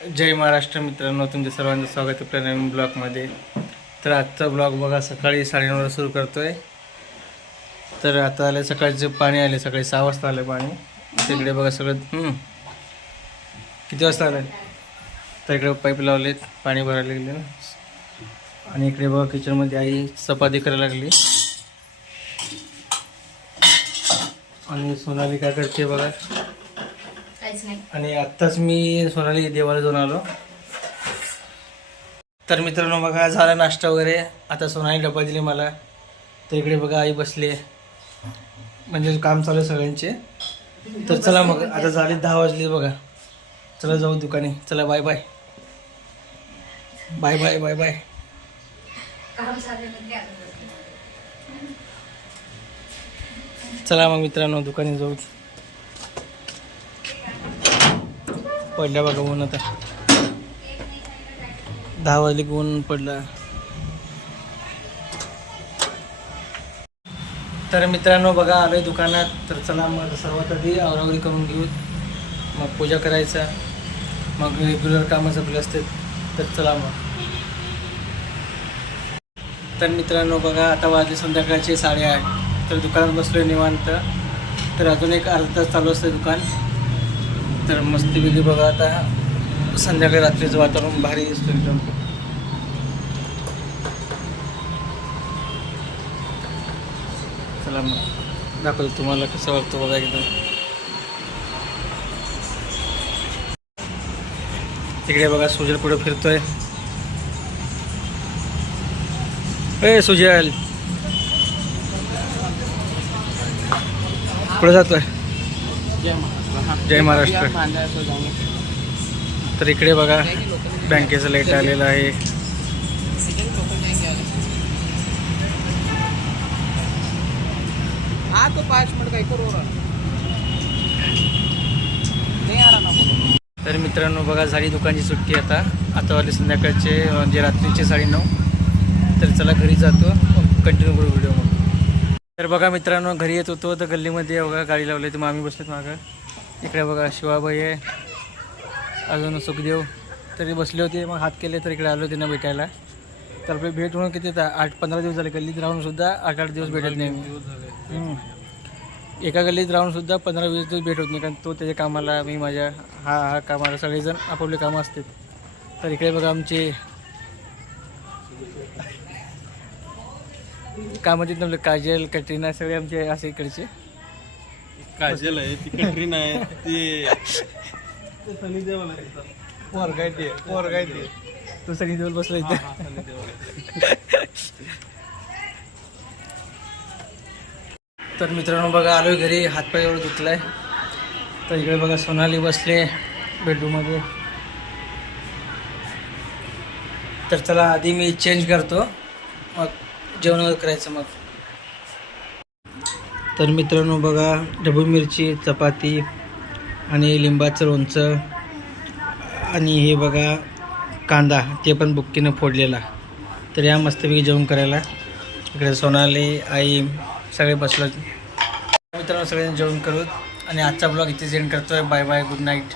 जय महाराष्ट्र मित्रांनो तुमच्या सर्वांचं स्वागत आहे आपल्या नवीन ब्लॉगमध्ये. तर आजचा ब्लॉग बघा सकाळी साडेनऊला सुरू करतो आहे तर आता आले सकाळचे पाणी आले सकाळी सहा वाजता आलं पाणी. तिकडे बघा सगळं किती वाजता आलं? तर इकडे पाईप लावलेत पाणी भरायला गेले ना. आणि इकडे बघा किचनमध्ये आई चपाती करायला लागली. आणि सोनाली काय करते बघा? काहीच नाही. आणि आत्ताच मी सोनाली देवाला जाऊन आलो. तर मित्रांनो बघा झाला नाश्ता वगैरे. आता सोनाली डबा दिली मला. तर इकडे बघा आई बसली म्हणजे काम चालू आहे सगळ्यांचे. तर चला मग आता झाले दहा वाजले बघा. चला जाऊ दुकानी. चला bye bye bye bye bye bye. चला मग मित्रांनो दुकानी जाऊ. पडल्या बघा ऊन आता. दहा वाजले की ऊन पडला. तर मित्रांनो बघा आलोय दुकानात. तर चला मग सर्वात आधी आवरावरी करून घेऊ. मग पूजा करायचा. मग रेग्युलर कामाचं आपले असते तर चला मग. तर मित्रांनो बघा आता वाजले संध्याकाळचे साडेआठ. तर दुकानात बसलोय निवांत. तर अजून एक अर्धा तास चालू असतं दुकान. तर मस्तपैकी बघा आता. संध्याकाळी रात्रीचं वातावरण भारी दिसतं एकदम. चला मग दाखवतो तुम्हाला कसं वाटतं बघा एकदम तिकडे बघा सुजल पुढे फिरतोय. ए सुजल पुढे जातोय. जय महाराष्ट्र. तर इकडे बघा बँकेचं लाइट आलेलं आहे. तर मित्रांनो बघा झाली दुकानची सुट्टी आता. आता वाले संध्याकाळचे म्हणजे रात्रीचे साडेनऊ तर चला घरी जातो कंटिन्यू करू व्हिडिओ मग तर बघा मित्रांनो घरी येत होतो तर गल्लीमध्ये बघा गाडी लावली तर मामी बसलेत मागं. इकडे बघा शिवाबाई आहे. अजून सुखदेव तरी बसले होते मग हात केले तर इकडे आलो त्यांना भेटायला. तर आपली भेट म्हणून किती आठ पंधरा दिवस झाले गल्लीत राहून सुद्धा आठ आठ दिवस भेटत नाही. एका गल्लीत राहून सुद्धा पंधरा वीस दिवस भेट होत नाही कारण तो त्याच्या कामाला मी माझ्या हा हा कामाला सगळेजण आपापले कामं असतात. तर इकडे बघा आमचे कामाचे काजल कटरीना सगळे आमचे असे इकडचे. काजल आहे ती कटरीना आहे ती सनी देवल आहे पोर काय ते पोर काय ते. तू सगळी जवळ बसला इथे. सनी देवल. तर मित्रांनो बघा आलोय घरी हातपाय एवढं धुतलाय तर इकडे बघा सोनाली बसले बेडरूममध्ये. तर चला आधी मी चेंज करतो. मग जेवण वगैरे करायचं मग. तर मित्रांनो बघा ढबू मिरची चपाती आणि लिंबाचं लोणचं आणि हे बघा कांदा ते पण बुक्कीनं फोडलेला. तर या मस्तपैकी जेवण करायला. इकडे सोनाली आई सगळे बसलो मित्रांनो सगळ्यांनी जेवण करू. आणि आजचा ब्लॉग इथे सेंड करतोय. Bye bye good night